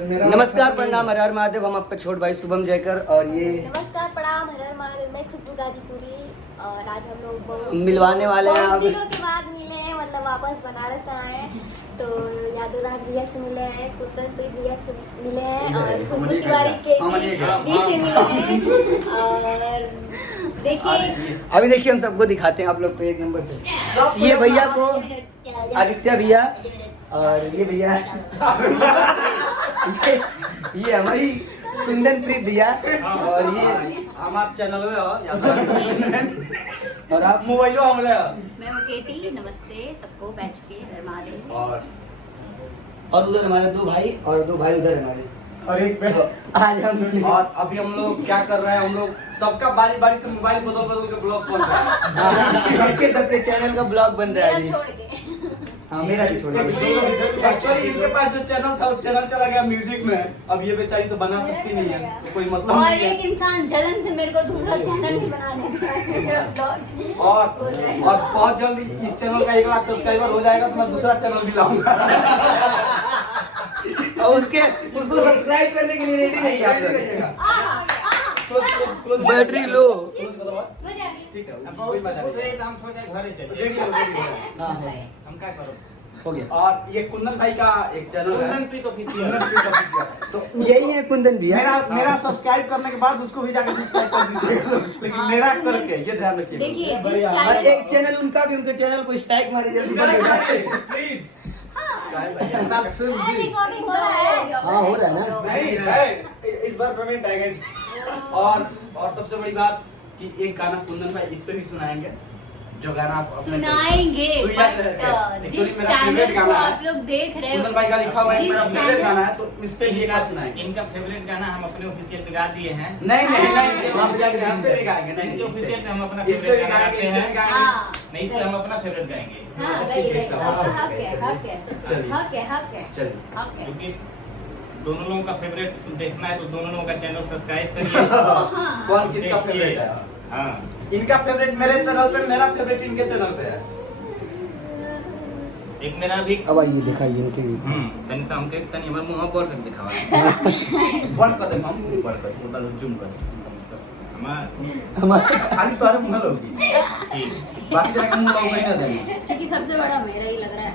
नमस्कार प्रणाम हर हर महादेव। हम आपका छोट भाई शुभम जयकर और ये नमस्कार प्रणाम हर हर महादेव। मैं खुशबू गाजीपुरी और आज हम लोग मिलवाने वाले हैं बहुत अब। दिनों के बाद मिले हैं, मतलब वापस बनारस आए हैं तो यादव राज भैया से मिले हैं, कुंदन प्रीत भैया से मिले हैं और खुशबू तिवारी के दी से मिले हैं। और देखिए अभी देखिए हम सबको दिखाते हैं आप लोग को एक नंबर से। ये भैया को आदित्य भैया और ये भैया ये हमारी कुंदन प्रीत भैया और ये हम आप चैनल में हो और आप मोबाइलो हमरे मैं हूँ केटी। नमस्ते सबको बैठ के महादेव। और उधर हमारे दो भाई और दो भाई उधर हमारे। और एक तो आज हम और अभी हम लोग क्या कर रहे हैं, हम लोग सबका बारी बारी से मोबाइल बदल बदल के ब्लॉग्स बन रहा है। सबके सबके चैनल का ब्लॉग बन रहा है मेरा अभी। छोड़ के हाँ मेरा भी छोड़ एक्चुअली इनके पास जो चैनल था वो चैनल चला गया म्यूजिक में। अब ये बेचारी तो बना सकती नहीं है, तो कोई मतलब और नहीं एक है। इंसान जलन से मेरे को दूसरा चैनल नहीं बनाने देता है मेरा ब्लॉग। और बहुत जल्दी इस चैनल का 1 लाख सब्सक्राइबर हो जाएगा तो मैं दूसरा चैनल भी लाऊंगा। और उसको सब्सक्राइब करने के लिए रेडी नहीं है आप लोग। Battery low. ठीक है, कोई मजा नहीं। हाँ हम क्या करो हो गया। और ये कुंदन भाई का एक चैनल है, कुंदन प्रीत कुंदन प्रीत ऑफिशियल। तो यही है कुंदन भैया। मेरा सब्सक्राइब करने के बाद उसको भी जाकर सब्सक्राइब कर दीजिएगा। लेकिन मेरा करके ये ध्यान रखिए। देखिए जिस और चैनल एक चैनल उनका भी, उनके चैनल को स्ट्राइक मारे जैसे। प्लीज रिकॉर्डिंग हो रहा है। हाँ हो रहा है ना। नहीं है, इस बार पेमेंट आएगा और सबसे बड़ी बात कि एक गाना कुंदन भाई इस पे भी सुनाएंगे, जो गाना आप अपने सुनाएंगे सुइया बट कहते जिस हैं। मेरा चैनल फेवरेट को गाना आप है, लोग देख रहे कुंदन हो भाई का लिखा हुआ है, जिस मेरा फेवरेट चैनल- गाना है, तो इस पे भी एक बार सुनाएंगे। इनका फेवरेट गाना हम अपने ऑफिशियल पे गा दिए हैं। नहीं नहीं नहीं, वहाँ पे जाके इस पे भी गाएंगे। नहीं इनके ऑफिशियल पे हम अपना इस पे फेवरेट भी गाना गाएंगे, गाते इस पे भी हैं। गाएंगे। हाँ नहीं इस पे हम अपना फेवरेट गाएंगे हाँ अच्छा, वही ठीक है, वही। इसका हक है हक है चलिए। हक है हक है चलिए। हक है। क्योंकि दोनों लोगों का फेवरेट देखना है तो दोनों लोगों का चैनल सब्सक्राइब करिए। हाँ कौन किसका देखिए। फेवरेट है? हाँ इनका फेवरेट मेरे चैनल पे, मेरा फेवरेट इनके चैनल पे है। एक मेरा भी अब आइए दिखाइए उनके तनी सा हमके तनी हमर मुंह पर कर दिखावा। बंद कर दे, हम ऊपर कर, थोड़ा जूम कर। हमार खाली तोरे मुंह लोगी, ठीक बाकी जगह मुंह लोग नहीं ना देंगे। क्योंकि सबसे बड़ा मेरा ही लग रहा है।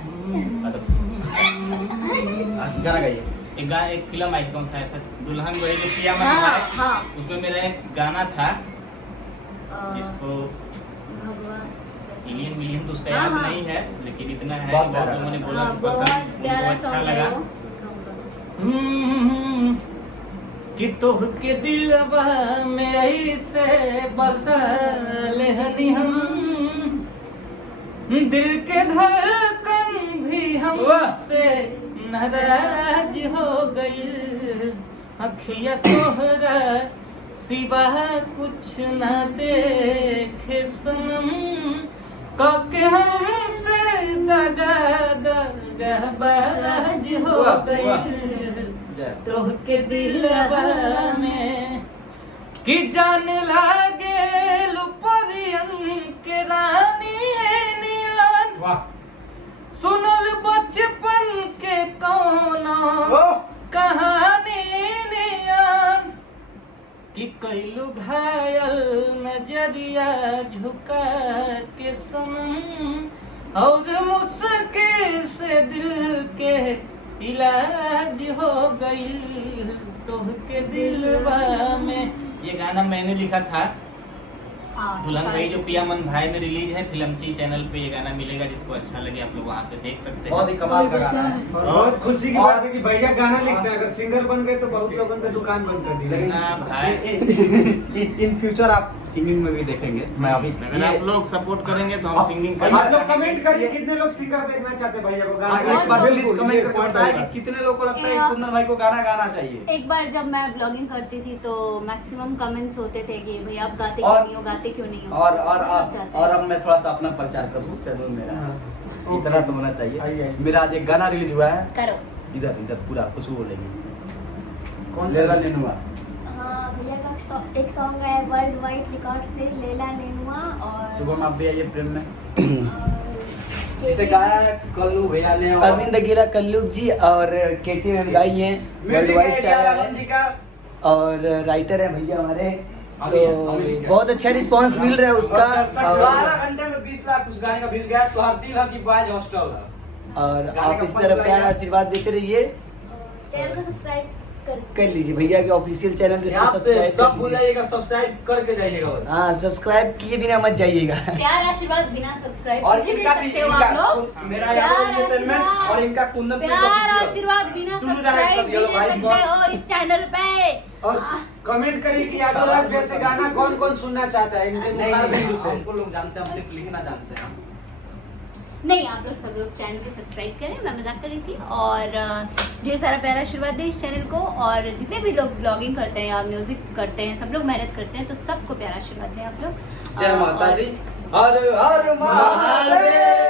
गाना गाइए। एक फिल्म आई थी, कौन सा आया था, दुल्हन वही जो पिया मन हाँ था, हाँ उसमें मेरा एक गाना था जिसको भगवान मिलियन मिलियन तो उसका हाँ, याद हाँ। नहीं है, लेकिन इतना है बहुत बहुत प्यारा लोगों ने बोला हाँ कि बहुत पसंद प्यारा उनको अच्छा सॉन्ग है लगा। वो। कि तोह के दिलवा में ऐसे बसल हनी हम, दिल के धड़कन भी हमसे नाराज हो गई, अखिया तोहरा सिवा कुछ ना देखे सनम, काके हमसे दगाबाज हो गई, तोह के दिलवा में कि जान लागे लुपरियन के रानी नियन, सुनल बचपन के कोनो कहानी नियन, कि कैलू घायल नजरिया झुका के सनम, और मुश्किल से दिल के इलाज हो गई, तोह के दिलवा में। ये गाना मैंने लिखा था। हाँ, दुल्हन सारे- भाई जो पिया मन भाई में रिलीज है, फिल्मची चैनल पे ये गाना मिलेगा, जिसको अच्छा लगे आप लोग वहाँ पे देख सकते बहुत हैं। ही कमाल का गाना है। और बहुत खुशी की बात है कि भैया गाना लिखते हैं। अगर सिंगर बन गए तो बहुत लोगों ने दुकान बंद कर दी। लेकिन हाँ, भाई। इन फ्यूचर आप सिंगिंग में भी देखेंगे। मैं अभी अगर आप लोग सपोर्ट करेंगे तो हम सिंगिंग आप लोग कमेंट करिए कितने लोग सिंगर देखना चाहते हैं भैया को गाना बहुत गाना। लोग कमेंट करके बताएं कि कितने लोग को लगता है कि कुंदन भाई को गाना गाना चाहिए। एक बार जब मैं ब्लॉगिंग करती थी तो मैक्सिमम कमेंट्स होते थे कि भैया आप गाते और- क्यों नहीं हो, गाते क्यों नहीं हो। और अब मैं थोड़ा सा अपना प्रचार करूँ चैनल मेरा, इतना तो होना चाहिए। मेरा आज एक गाना रिलीज हुआ है, करो। इधर इधर पूरा खुशबू बोलेंगे। कौन लेला सा? लेनुआ। हाँ भैया का एक सॉन्ग है वर्ल्ड वाइड रिकॉर्ड से, लेला नेनुआ। और शुभम आप भी आइए प्रेम में। जिसे गाया है कल्लू भैया ने और अरविंद अकेला, कल्लूब जी और केटी मैम गाई हैं, वर्ल्ड म्यूजिक वाइड से आया है जी का और राइटर है भैया हमारे। अभी है, तो अभी है। बहुत अच्छा रिस्पांस मिल रहा है उसका। और 12 घंटे में 20 लाख उस गाने का व्यूज गया। तो हर दिल है कि बॉयज हॉस्टल है। और आप इस तरह प्यार आशीर्वाद देते रहिए। चैनल को सब्सक्राइब कर लीजिए भैया के ऑफिशियल चैनल को यहाँ पे सब्सक्राइब सब कर भूल लीजिए। जाइएगा, सब्सक्राइब करके जाइएगा बस। हाँ, सब्सक्राइब किए बिना मत जाइएगा। प्यार आशीर्वाद बिना सब्सक्राइब और किए दे इनका भी सकते हो आप लोग। मेरा प्यार यहाँ एंटरटेनमेंट आशीर्वाद, और इनका कुंदन प्यार आशीर्वाद बिना दोनों सब्सक्राइब direct कर दिया भी भाई। दे सकते हो इस चैनल पे। और कमेंट करिए कि यादव राज भैया से गाना कौन कौन सुनना चाहता है इनके मुखार बिंदु से। हमको लोग जानते हैं, हम सिर्फ लिखना जानते हैं। नहीं, आप लोग सब लोग चैनल पे सब्सक्राइब करें, मैं मजाक कर रही थी। और ढेर सारा प्यारा आशीर्वाद दें इस चैनल को। और जितने भी लोग ब्लॉगिंग करते हैं या म्यूजिक करते हैं, सब लोग मेहनत करते हैं, तो सबको प्यारा आशीर्वाद दें आप लोग। जय माता और- दी। हर हर महादेव।